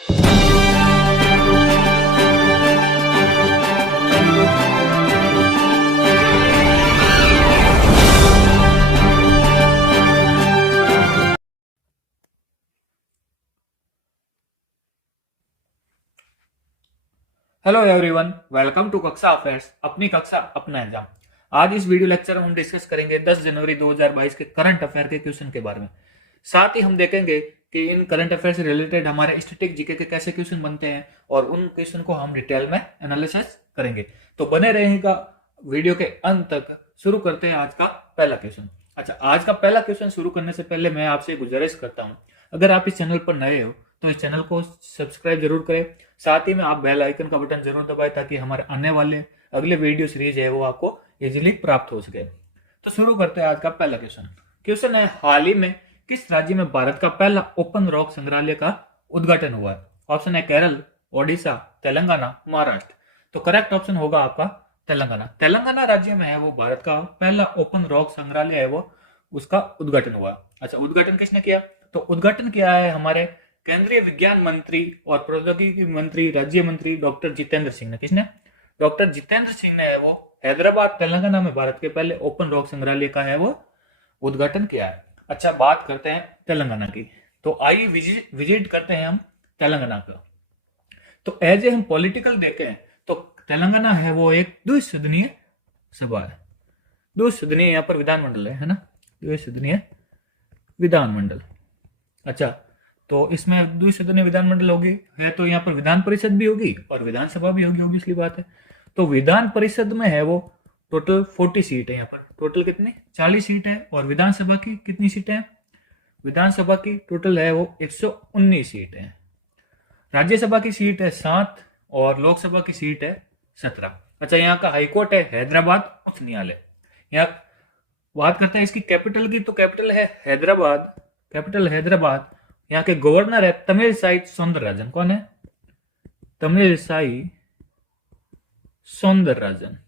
Hello everyone, welcome to कक्षा affairs, अपनी कक्षा अपना एग्जाम। आज इस वीडियो लेक्चर में हम डिस्कस करेंगे 10 जनवरी 2022 के करंट अफेयर के क्वेश्चन के बारे में। साथ ही हम देखेंगे कि इन करंट अफेयर से रिलेटेड हमारे स्टैटिक जीके के कैसे क्वेश्चन बनते हैं और उन क्वेश्चन को हम डिटेल में एनालिसिस करेंगे। तो बने रहेगा वीडियो के अंत तक। शुरू करते हैं आज का पहला क्वेश्चन। अच्छा, आज का पहला क्वेश्चन शुरू करने से पहले मैं आपसे गुजारिश करता हूँ, अगर आप इस चैनल पर नए हो तो इस चैनल को सब्सक्राइब जरूर करें। साथ ही में आप बेल आइकन का बटन जरूर दबाएं ताकि हमारे आने वाले अगले वीडियो सीरीज है वो आपको इजीली प्राप्त हो सके। तो शुरू करते हैं आज का पहला क्वेश्चन। क्वेश्चन है, हाल ही में किस राज्य में भारत का पहला ओपन रॉक संग्रहालय का उद्घाटन हुआ है? ऑप्शन है केरल, ओडिशा, तेलंगाना, महाराष्ट्र। तो करेक्ट ऑप्शन होगा आपका तेलंगाना। तेलंगाना राज्य में है वो भारत का पहला ओपन रॉक संग्रहालय है वो, उसका उद्घाटन हुआ। अच्छा, उद्घाटन किसने किया? तो उद्घाटन किया है हमारे केंद्रीय विज्ञान मंत्री और प्रौद्योगिकी मंत्री राज्य मंत्री डॉक्टर जितेंद्र सिंह ने। किसने? डॉक्टर जितेंद्र सिंह ने है वो हैदराबाद तेलंगाना में भारत के पहले ओपन रॉक संग्रहालय का है वो उद्घाटन किया है। अच्छा, बात करते हैं तेलंगाना की। तो आइए विजिट करते हैं हम तेलंगाना का। तो एज ए हम पॉलिटिकल देखें तो तेलंगाना है वो एक द्विसदनीय सभा है। द्विसदनीय यहाँ पर विधानमंडल है ना, द्विसदनीय विधानमंडल। अच्छा, तो इसमें द्विसदनीय विधानमंडल होगी है तो यहाँ पर विधान परिषद भी होगी और विधानसभा भी होगी, इसलिए बात है। तो विधान परिषद में है वो टोटल 40 सीट है। यहाँ पर टोटल कितनी? 40 सीट है। और विधानसभा की कितनी सीटें हैं? विधानसभा की टोटल है वो 119 सीट है। राज्यसभा की सीट है 7 और लोकसभा की सीट है 17। अच्छा, यहाँ का हाईकोर्ट है हैदराबाद उच्च न्यायालय। यहाँ बात करते हैं इसकी कैपिटल की, तो कैपिटल है हैदराबाद, कैपिटल हैदराबाद। यहाँ के गवर्नर है तमिलसाई सौंदरराजन। कौन है? तमिलसाई सौंदरराजन,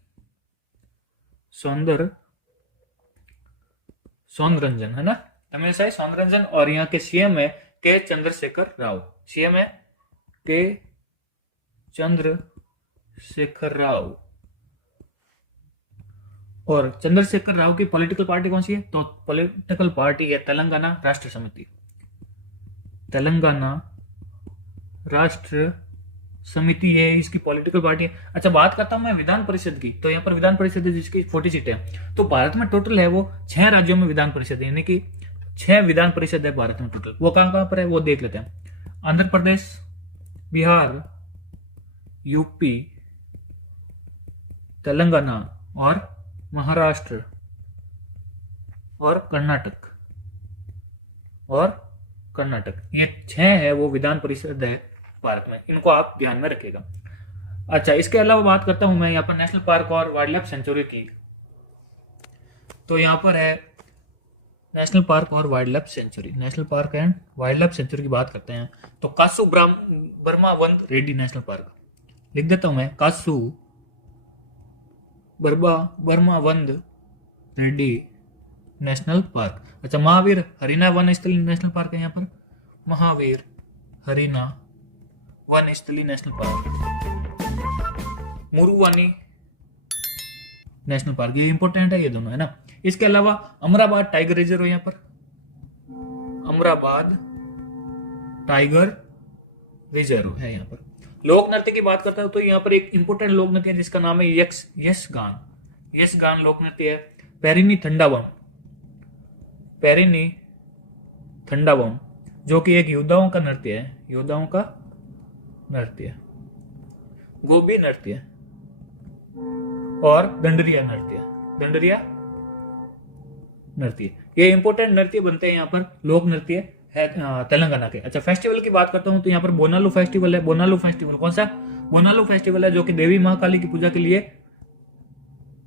सौंदरराजन है ना, तमिलसाई सौंदरराजन। और यहाँ के सीएम है के चंद्रशेखर राव। सीएम है के चंद्रशेखर राव। और चंद्रशेखर राव की पॉलिटिकल पार्टी कौन सी है? तो पॉलिटिकल पार्टी है तेलंगाना राष्ट्र समिति। तेलंगाना राष्ट्र समिति है इसकी पॉलिटिकल पार्टी है। अच्छा, बात करता हूं मैं विधान परिषद की। तो यहाँ पर विधान परिषद है जिसकी 40 सीटें हैं। तो भारत में टोटल है वो 6 राज्यों में विधान परिषद है, यानी कि 6 विधान परिषद है भारत में टोटल। वो कहां पर है वो देख लेते हैं। आंध्र प्रदेश, बिहार, यूपी, तेलंगाना और महाराष्ट्र और कर्नाटक। ये 6 है वो विधान परिषद है भारत में, इनको आप ध्यान में रखिएगा। अच्छा, इसके अलावा बात करता हूं मैं यहाँ पर नेशनल पार्क और वाइल्ड लाइफ सेंचुरी की। तो यहाँ पर है नेशनल पार्क और wild life sanctuary, national park and wild life sanctuary की बात करते हैं। तो kasu Burma one Reddy national park लिख देता हूं मैं, kasu Burma one Reddy national park. अच्छा, महावीर हरिना वन स्थली नेशनल पार्क है यहाँ पर, महावीर हरिना वन स्थली नेशनल पार्क। मुरुवानी नेशनल पार्क, ये इंपॉर्टेंट है ये दोनों, है ना। इसके अलावा अमराबाद टाइगर रिजर्व है यहाँ पर, अमराबाद टाइगर रिजर्व है यहाँ पर। लोक नृत्य की बात करता हूं तो यहाँ पर एक इंपोर्टेंट लोक नृत्य है जिसका नाम है यशगान लोक नृत्य है। पेरिनी थंडावम, जो कि एक योद्धाओं का नृत्य है, गोबी नृत्य और दंडरिया नृत्य। ये इंपोर्टेंट नृत्य बनते हैं यहाँ पर, लोक नृत्य है तेलंगाना के। अच्छा, फेस्टिवल की बात करता हूं तो यहाँ पर बोनालू फेस्टिवल है। बोनालू फेस्टिवल कौन सा? बोनालू फेस्टिवल है जो कि देवी महाकाली की पूजा के लिए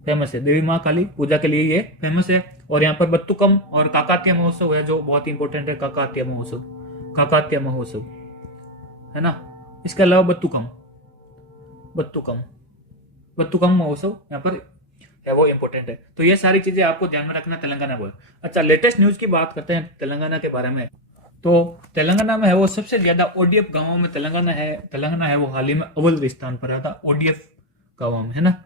फेमस है, देवी महाकाली पूजा के लिए ये फेमस है। और यहाँ पर बत्तुकम और काकातिया महोत्सव है जो बहुत इंपॉर्टेंट है, काकातिया महोत्सव है ना। इसके अलावा बत्तुकम महोत्सव यहाँ पर है वो इंपॉर्टेंट है। तो ये सारी चीजें आपको ध्यान में रखना तेलंगाना बोल। अच्छा, लेटेस्ट न्यूज की बात करते हैं तेलंगाना के बारे में। तो तेलंगाना में है वो सबसे ज्यादा ओडीएफ गांवों में तेलंगाना है वो हाल ही में अव्वल स्थान पर आता ओडीएफ गांवों में, है ना।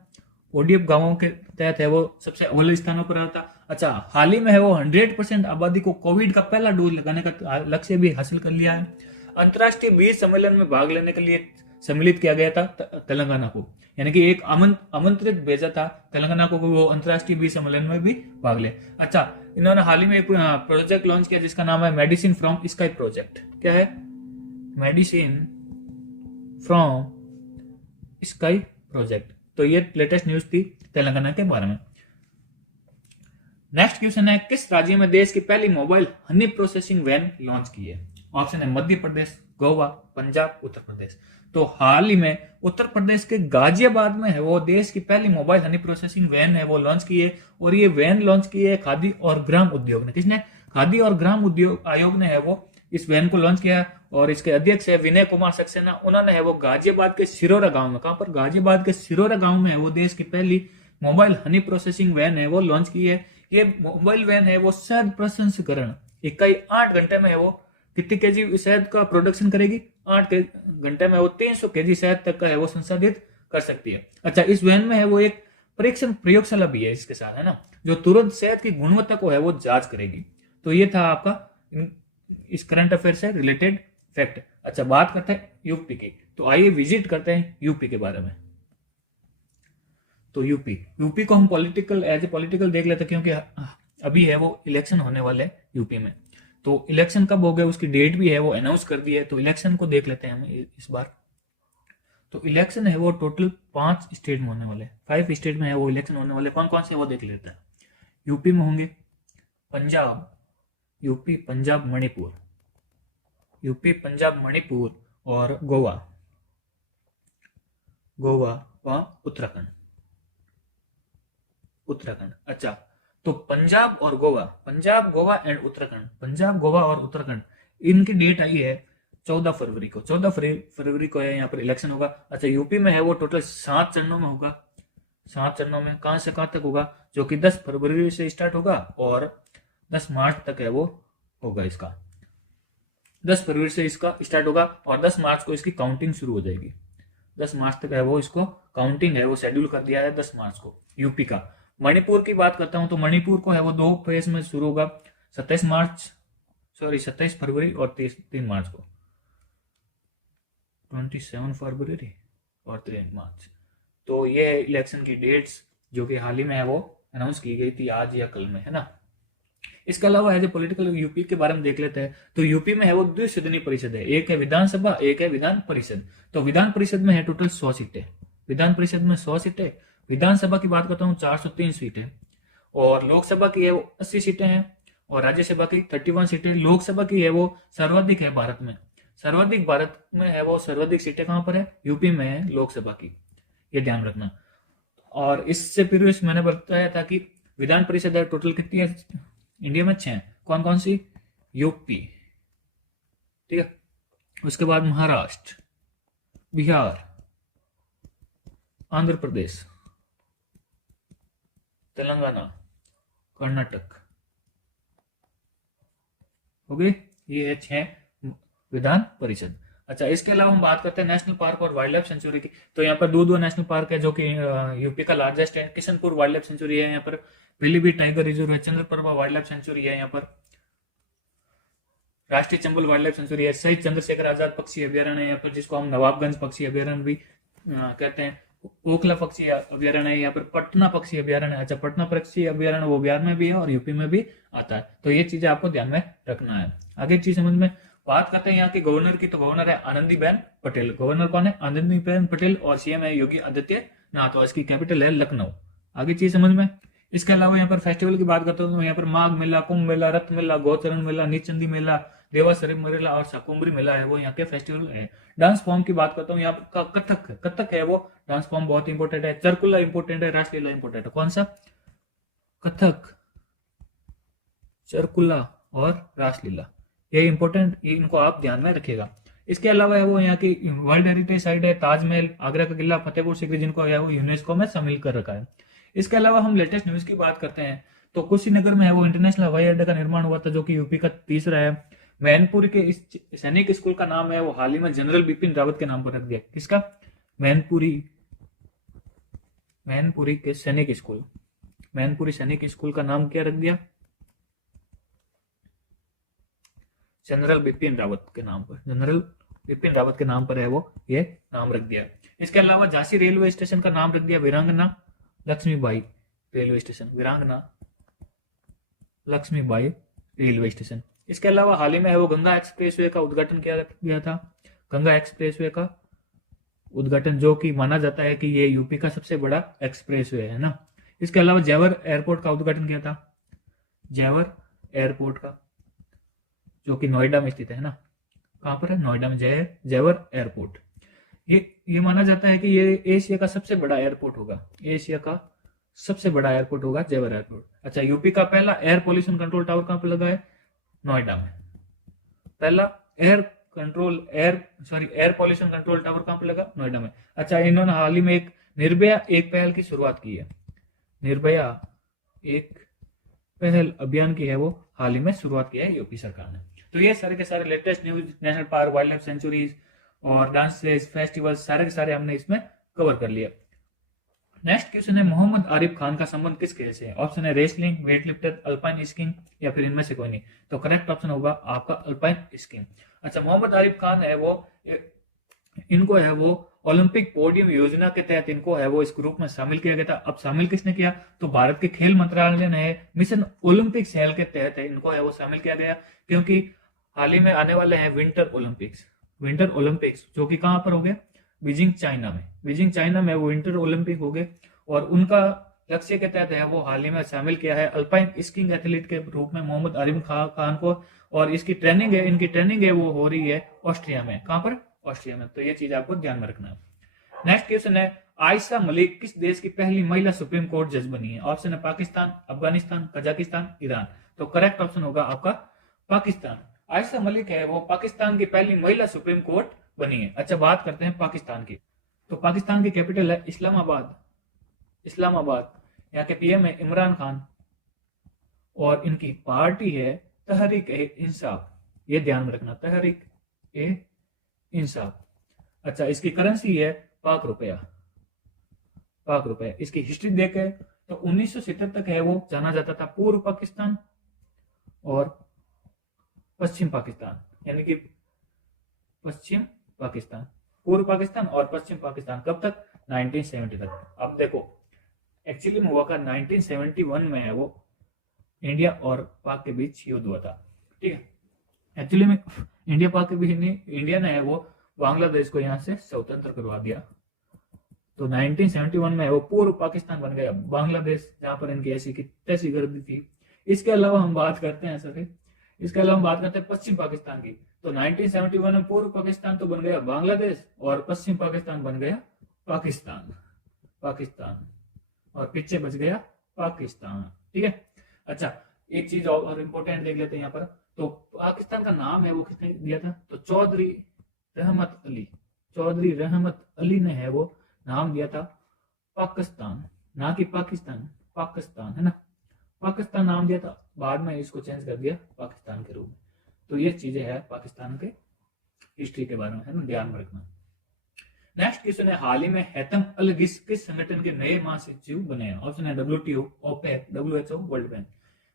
ओडीएफ गांवों के तहत है वो सबसे अव्वल स्थानों पर आता। अच्छा, हाल ही में है वो 100% आबादी को कोविड का पहला डोज लगाने का लक्ष्य भी हासिल कर लिया है। अंतर्राष्ट्रीय बीज सम्मेलन में भाग लेने के लिए सम्मिलित किया गया था तेलंगाना को, यानी कि एक आमंत्रित भेजा था तेलंगाना को वो अंतर्राष्ट्रीय बीज सम्मेलन में भी भाग ले। अच्छा, इन्होंने हाल ही में एक प्रोजेक्ट लॉन्च किया जिसका नाम है मेडिसिन फ्रॉम स्काई प्रोजेक्ट। क्या है? Medicine from sky project. तो ये लेटेस्ट न्यूज थी तेलंगाना के बारे में। नेक्स्ट क्वेश्चन है, किस राज्य में देश की पहली mobile honey processing van launch की है? ऑप्शन है मध्य प्रदेश, गोवा, पंजाब, उत्तर प्रदेश। तो हाल ही में उत्तर प्रदेश के गाजियाबाद में है वो देश की पहली मोबाइल हनी प्रोसेसिंग वैन है वो लॉन्च की है। और ये वैन लॉन्च की है खादी और ग्राम उद्योग ने। किसने? खादी और ग्राम उद्योग आयोग ने है वो इस वैन को लॉन्च किया। और इसके अध्यक्ष है विनय कुमार सक्सेना। उन्होंने है वो गाजियाबाद के सिरोरा गांव में, कहां पर? गाजियाबाद के सिरोरा गांव में है वो देश की पहली मोबाइल हनी प्रोसेसिंग वैन है वो लॉन्च की है। ये मोबाइल वैन है वो शहद प्रसंस्करण इकाई 8 घंटे में है वो कितनी केजी शहद का प्रोडक्शन करेगी? 8 घंटे में वो 300 केजी शहद तक का है वो संसाधित कर सकती है। अच्छा, इस वैन में है वो एक परीक्षण प्रयोगशाला भी है इसके साथ, है ना, जो तुरंत शहद की गुणवत्ता को है वो जांच करेगी। तो ये था आपका इस करंट अफेयर से रिलेटेड फैक्ट। अच्छा, बात करते हैं यूपी की। तो आइए विजिट करते हैं यूपी के बारे में। तो यूपी को हम एज ए पॉलिटिकल देख लेते हैं, क्योंकि अभी है वो इलेक्शन होने वाले हैं यूपी में। तो इलेक्शन कब हो गया उसकी डेट भी है वो अनाउंस कर दी है। तो इलेक्शन को देख लेते हैं हम इस बार। तो इलेक्शन है वो टोटल 5 स्टेट में होने वाले, 5 स्टेट में है वो इलेक्शन होने वाले। कौन कौन से वो देख लेते हैं। यूपी में होंगे पंजाब, यूपी, पंजाब, मणिपुर, यूपी, पंजाब, मणिपुर और गोवा व उत्तराखंड। अच्छा, तो पंजाब, गोवा एंड उत्तराखंड, पंजाब, गोवा और उत्तराखंड, इनकी डेट आई है 14 फरवरी को। 14 फरवरी को है यहाँ पर इलेक्शन होगा। अच्छा, यूपी में है वो टोटल 7 चरणों में होगा। 7 चरणों में कहां से कहां तक होगा? जो कि 10 फरवरी से स्टार्ट होगा और 10 मार्च तक है वो होगा इसका। 10 फरवरी से इसका स्टार्ट होगा और 10 मार्च को इसकी काउंटिंग शुरू हो जाएगी। 10 मार्च तक है वो इसको काउंटिंग है वो शेड्यूल कर दिया है 10 मार्च को यूपी का। मणिपुर की बात करता हूं तो मणिपुर को है वो 2 फेज में शुरू होगा, 27 फरवरी और 3 मार्च को। 27 फरवरी और 3 मार्च। तो ये इलेक्शन की डेट्स जो कि हाल ही में है वो अनाउंस की गई थी आज या कल में, है ना। इसके अलावा है जो पॉलिटिकल यूपी के बारे में देख लेते हैं। तो यूपी में है वो द्विसदनीय परिषद है, एक है विधानसभा, एक है विधान परिषद। तो विधान परिषद में है टोटल 100 सीटें, विधान परिषद में 100 सीटें। विधानसभा की बात करता हूँ 403 सीटें और लोकसभा की है वो 80 सीटें हैं और राज्यसभा की 31 सीटें। लोकसभा की है वो सर्वाधिक है भारत में, भारत में है वो सर्वाधिक सीटें कहां पर है? यूपी में है लोकसभा की, ये ध्यान रखना। और इससे प्रीवियस मैंने बताया था कि विधान परिषद है टोटल कितनी है इंडिया में? 6। कौन कौन सी? यूपी, ठीक है, उसके बाद महाराष्ट्र, बिहार, आंध्र प्रदेश, तेलंगाना, कर्नाटक, हो गई। ये है 6 विधान परिषद। अच्छा, इसके अलावा हम बात करते हैं नेशनल पार्क और वाइल्ड लाइफ सेंचुरी की। तो यहाँ पर दो नेशनल पार्क है जो कि यूपी का लार्जेस्ट है। किशनपुर वाइल्ड लाइफ सेंचुरी है यहाँ पर, पीलीभीत टाइगर रिजर्व है, चंद्रप्रभा वाइल्ड लाइफ सेंचुरी है यहाँ पर, राष्ट्रीय चंबल वाइल्ड लाइफ सेंचुरी है, शहीद चंद्रशेखर आजाद पक्षी अभ्यारण्य है यहाँ पर, जिसको हम नवाबगंज पक्षी अभ्यारण्य भी कहते हैं, ओखला पक्षी अभ्यारण्य है यहाँ पर, पटना पक्षी अभ्यारण्य। अच्छा, पटना पक्षी अभ्यारण्य वो बिहार में भी है और यूपी में भी आता है। तो ये चीजें आपको ध्यान में रखना है। आगे चीज समझ में। बात करते हैं यहाँ के गवर्नर की। तो गवर्नर है आनंदीबेन पटेल। गवर्नर कौन है? आनंदीबेन पटेल। और सीएम है योगी आदित्यनाथ और इसकी कैपिटल है लखनऊ। आगे चीज समझ में। इसके अलावा यहाँ पर फेस्टिवल की बात करते हैं तो यहाँ पर माघ मेला, कुंभ मेला, रथ मेला, गौचरण मेला, नीचंदी मेला, देवासरी मेला और शाकुंभरी मेला है वो यहाँ के फेस्टिवल है। डांस फॉर्म की बात करता हूँ, यहाँ का कथक है वो डांस फॉर्म बहुत इंपॉर्टेंट है। चरकुला इंपॉर्टेंट है, रासलीला इंपॉर्टेंट है। कौन सा? कथक, चरकुला और रासलीला, ये इंपॉर्टेंट, इनको आप ध्यान में रखिएगा। इसके अलावा है वो यहाँ की वर्ल्ड हेरिटेज साइट है ताजमहल, आगरा का किला, फतेहपुर सीकरी, जिनको है वो यूनेस्को में शामिल कर रखा है। इसके अलावा हम लेटेस्ट न्यूज की बात करते हैं तो कुशीनगर में है वो इंटरनेशनल हवाई अड्डे का निर्माण हुआ था जो कि यूपी का तीसरा है। मैनपुरी के इस सैनिक स्कूल का नाम है वो हाल ही में जनरल बिपिन रावत के नाम पर रख दिया। किसका? मैनपुरी के सैनिक स्कूल, मैनपुरी सैनिक स्कूल का नाम क्या रख दिया? जनरल बिपिन रावत के नाम पर, जनरल बिपिन रावत के नाम पर है वो ये नाम रख दिया। इसके अलावा झांसी रेलवे स्टेशन का नाम रख दिया वीरांगना लक्ष्मीबाई रेलवे स्टेशन, वीरांगना लक्ष्मीबाई रेलवे स्टेशन। इसके अलावा हाल ही में है वो गंगा एक्सप्रेसवे का उद्घाटन किया गया था, गंगा एक्सप्रेसवे का उद्घाटन, जो कि माना जाता है कि ये यूपी का सबसे बड़ा एक्सप्रेसवे है ना। इसके अलावा जेवर एयरपोर्ट का उद्घाटन किया था, जेवर एयरपोर्ट का, जो कि नोएडा में स्थित है ना। कहां पर है? नोएडा में जेवर एयरपोर्ट। ये माना जाता है कि ये एशिया का सबसे बड़ा एयरपोर्ट होगा, एशिया का सबसे बड़ा एयरपोर्ट होगा जेवर एयरपोर्ट। अच्छा, यूपी का पहला एयर पोल्यूशन कंट्रोल टावर कहां पर लगा है? नोएडा में। पहला एयर पोल्यूशन कंट्रोल टावर कहां पर लगा? नोएडा में। अच्छा, इन्होंने हाल ही में एक निर्भया एक पहल की शुरुआत की है, निर्भया एक पहल अभियान की है वो हाल ही में शुरुआत की है यूपी सरकार ने। तो ये सारे के सारे latest news, national park, wild life sanctuaries और डांस फेस्टिवल सारे के सारे हमने इसमें कवर कर लिया। नेक्स्ट क्वेश्चन है, मोहम्मद आरिफ खान का संबंध किस खेल से है? ऑप्शन है wrestling, weight lifter, alpine skiing या फिर इनमें से कोई नहीं। तो करेक्ट ऑप्शन होगा आपका अल्पाइन स्कीइंग। अच्छा, मोहम्मद आरिफ खान है वो, इनको है वो ओलंपिक पोडियम योजना के तहत इनको है वो इस ग्रुप में शामिल किया गया था। अब शामिल किसने किया? तो भारत के खेल मंत्रालय ने मिशन ओलंपिक सेल के तहत इनको है वो शामिल किया गया, क्योंकि हाल ही में आने वाले हैं विंटर ओलंपिक्स, जो कि कहां पर हो गए? बीजिंग चाइना में वो विंटर ओलंपिक हो गए, और उनका लक्ष्य के तहत है वो हाल ही में शामिल किया है अल्पाइन स्कीइंग एथलीट के रूप में मोहम्मद आरिफ खान को। और इसकी ट्रेनिंग है वो हो रही है ऑस्ट्रिया में। कहां पर? ऑस्ट्रिया में। तो ये चीज आपको ध्यान में रखना है। नेक्स्ट क्वेश्चन है, आयशा मलिक किस देश की पहली महिला सुप्रीम कोर्ट जज बनी है? ऑप्शन है पाकिस्तान, अफगानिस्तान, कजाकिस्तान, ईरान। तो करेक्ट ऑप्शन होगा आपका पाकिस्तान। आयशा मलिक है वो पाकिस्तान की पहली महिला सुप्रीम कोर्ट बनी है। अच्छा, बात करते हैं पाकिस्तान की। तो पाकिस्तान की कैपिटल है इस्लामाबाद। यहाँ के पीएम है इमरान खान, और इनकी पार्टी है तहरीक ए इंसाफ। ये ध्यान में रखना, तहरीक ए इंसाफ। अच्छा, इसकी करेंसी है पाक रुपया। इसकी हिस्ट्री देखे तो 1970 तक है वो जाना जाता था पूर्व पाकिस्तान और पश्चिम पाकिस्तान, यानी कि पश्चिम पाकिस्तान, पूर्व पाकिस्तान और पश्चिम पाकिस्तान। कब तक? 1970 तक। अब देखो एक्चुअली में हुआ का 1971 में है वो इंडिया और पाक के बीच युद्ध हुआ था। ठीक है, एक्चुअली में इंडिया पाक के बीच नहीं, इंडिया ने है वो बांग्लादेश को यहां से स्वतंत्र करवा दिया। तो 1971 में है वो पूर्व पाकिस्तान बन गया बांग्लादेश, जहां पर इनकी ऐसी की तैसी गर्दी थी। इसके अलावा हम बात करते हैं पश्चिम पाकिस्तान की। तो 1971 में पूर्व पाकिस्तान तो बन गया बांग्लादेश और पश्चिम पाकिस्तान बन गया पाकिस्तान और पीछे बच गया पाकिस्तान। ठीक है। अच्छा, एक चीज और इंपॉर्टेंट देख लेते हैं यहाँ पर। तो पाकिस्तान का नाम है वो किसने दिया था? तो चौधरी रहमत अली ने है वो नाम दिया था पाकिस्तान, ना कि पाकिस्तान है ना, पाकिस्तान नाम दिया था। बाद में इसको चेंज कर दिया पाकिस्तान के रूप में। तो ये चीजें है पाकिस्तान के हिस्ट्री के बारे में, है ना, ध्यान में रखना। नेक्स्ट क्वेश्चन है, हाल ही में हैतम अल गिस किस संगठन के नए महासचिव बने हैं? ऑप्शन है WTO, OPEC, WHO, World Bank.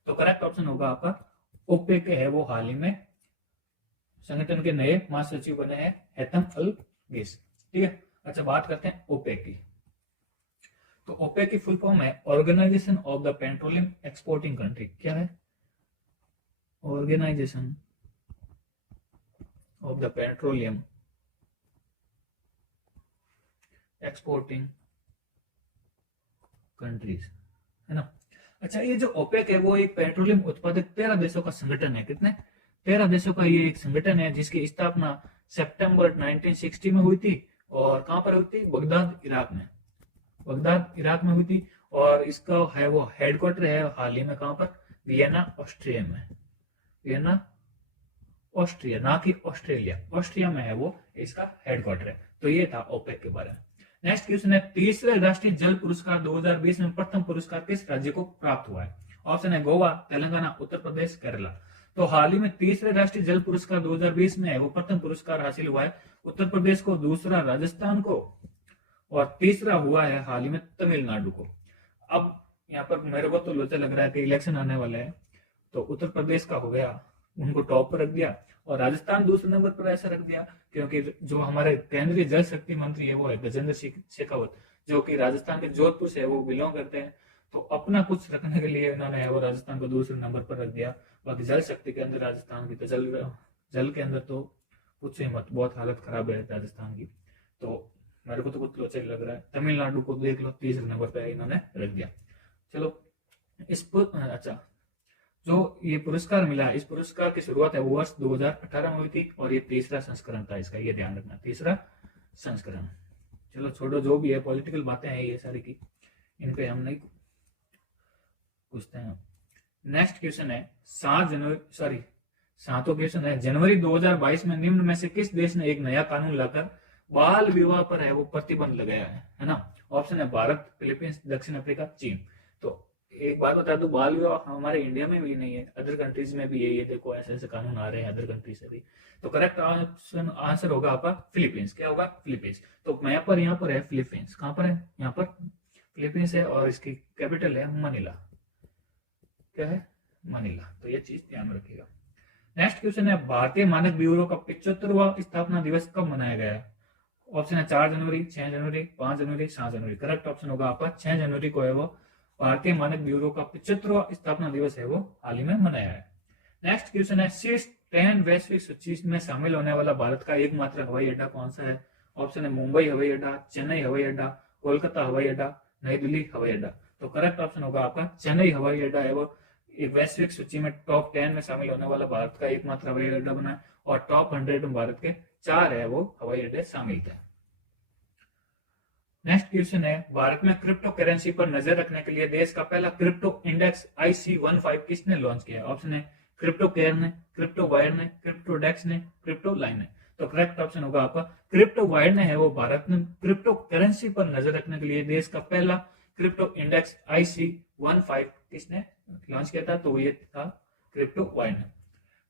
तो करेक्ट ऑप्शन होगा आपका ओपेक है वो हाल ही में संगठन के नए महासचिव बने हैं हैतम अल गिस। ठीक है। अच्छा, बात करते हैं ओपेक की। तो ओपेक की फुल फॉर्म है organization of the petroleum exporting country. क्या है? Organization of the petroleum exporting countries, है ना। अच्छा, ये जो ओपेक है वो एक पेट्रोलियम उत्पादक 13 देशों का संगठन है। कितने? 13 देशों का ये एक संगठन है, जिसकी स्थापना सितंबर 1960 में हुई थी। और कहां पर हुई थी? बगदाद इराक में हुई थी। और इसका है वो हेडक्वार्टर है हाल ही में कहां पर? वियना, ऑस्ट्रिया में। वियना, ऑस्ट्रिया, ना कि ऑस्ट्रेलिया, ऑस्ट्रिया में है वो इसका हेडक्वार्टर है। तो ये था ओपेक के बारे में। नेक्स्ट क्वेश्चन है, तीसरे राष्ट्रीय जल पुरस्कार 2020 में प्रथम पुरस्कार किस राज्य को प्राप्त हुआ है? ऑप्शन है गोवा, तेलंगाना, उत्तर प्रदेश, केरला। तो हाल ही में तीसरे राष्ट्रीय जल पुरस्कार 2020 में है वो प्रथम पुरस्कार हासिल हुआ है उत्तर प्रदेश को, दूसरा राजस्थान को और तीसरा हुआ है हाल ही में तमिलनाडु को। अब यहाँ पर मेरे को तो लोचा लग रहा है कि इलेक्शन आने वाला है तो उत्तर प्रदेश का हो गया, उनको टॉप पर रख दिया, और राजस्थान दूसरे नंबर पर ऐसा रख दिया क्योंकि जो हमारे केंद्रीय जल शक्ति मंत्री है वो है गजेंद्र सिंह शेखावत, जो कि राजस्थान के जोधपुर से वो बिलोंग करते हैं। तो अपना कुछ रखने के लिए उन्होंने वो राजस्थान को दूसरे नंबर पर रख दिया। बाकी जल शक्ति के अंदर राजस्थान की तो जल के अंदर तो कुछ ही मत, बहुत हालत खराब है राजस्थान की। तो मेरे को तो कुछ लोचा लग रहा है। तमिलनाडु को देख लो, तीसरे नंबर पर इन्होंने रख दिया। चलो इस पर अच्छा, जो ये पुरस्कार मिला, इस पुरस्कार की शुरुआत है वो वर्ष 2018 में हुई थी और ये तीसरा संस्करण था इसका, ये ध्यान रखना, तीसरा संस्करण। चलो छोड़ो, जो भी है पॉलिटिकल बातें हैं ये सारी की, इन पे हम नहीं पूछते हैं। नेक्स्ट क्वेश्चन है 7वां क्वेश्चन है, जनवरी 2022 में निम्न में से किस देश ने एक नया कानून लाकर बाल विवाह पर है वो प्रतिबंध लगाया है ना। ऑप्शन है भारत, फिलीपींस, दक्षिण अफ्रीका, चीन। तो एक बात बता दूं, बाल विवाह हमारे इंडिया में भी नहीं है, अदर कंट्रीज में भी है। ये देखो ऐसे ऐसे कानून आ रहे हैं अदर कंट्रीज से भी। तो करेक्ट आंसर होगा आपका फिलीपींस। क्या होगा? फिलीपींस। तो यहाँ पर है फिलीपींस, कहां पर है? यहाँ पर फिलीपींस है और इसकी कैपिटल है मनीला। क्या है? मनीला। तो ये चीज ध्यान रखिएगा। नेक्स्ट क्वेश्चन है, भारतीय मानक ब्यूरो का 75वां स्थापना दिवस कब मनाया गया? ऑप्शन है 4 जनवरी, 6 जनवरी, 5 जनवरी, 7 जनवरी। करेक्ट ऑप्शन होगा आपका 6 जनवरी को है वो भारतीय मानक ब्यूरो का 75वां स्थापना दिवस है वो हाल ही में मनाया है। नेक्स्ट क्वेश्चन है, शीर्ष 10 वैश्विक सूची में शामिल होने वाला भारत का एकमात्र हवाई अड्डा कौन सा है? ऑप्शन है मुंबई हवाई अड्डा, चेन्नई हवाई अड्डा, कोलकाता हवाई अड्डा, नई दिल्ली हवाई अड्डा। तो करेक्ट ऑप्शन होगा आपका चेन्नई हवाई अड्डा है वो एक वैश्विक सूची में टॉप 10 में शामिल होने वाला भारत का एकमात्र हवाई अड्डा बना है और टॉप 100 में भारत के 4 है वो हवाई अड्डे शामिल थे। नेक्स्ट क्वेश्चन है, भारत में क्रिप्टो करेंसी पर नजर रखने के लिए देश का पहला क्रिप्टो इंडेक्स IC15 किसने लॉन्च किया? ऑप्शन है क्रिप्टो केयर ने, क्रिप्टो वायर ने, क्रिप्टो डेक्स ने, क्रिप्टो लाइन ने। तो करेक्ट ऑप्शन होगा आपका क्रिप्टो वायर ने है वो भारत में क्रिप्टो करेंसी पर नजर रखने के लिए देश का पहला क्रिप्टो इंडेक्स IC15 किसने लॉन्च किया था? तो ये था क्रिप्टो वायर ने।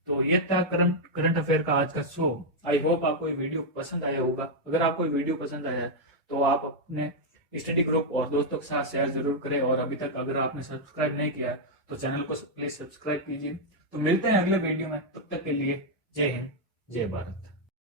तो ये था करंट अफेयर का आज का शो। आई होप आपको ये वीडियो पसंद आया होगा। अगर आपको ये वीडियो पसंद आया है तो आप अपने स्टडी ग्रुप और दोस्तों के साथ शेयर जरूर करें, और अभी तक अगर आपने सब्सक्राइब नहीं किया है तो चैनल को प्लीज सब्सक्राइब कीजिए। तो मिलते हैं अगले वीडियो में, तब तक के लिए जय हिंद, जय भारत।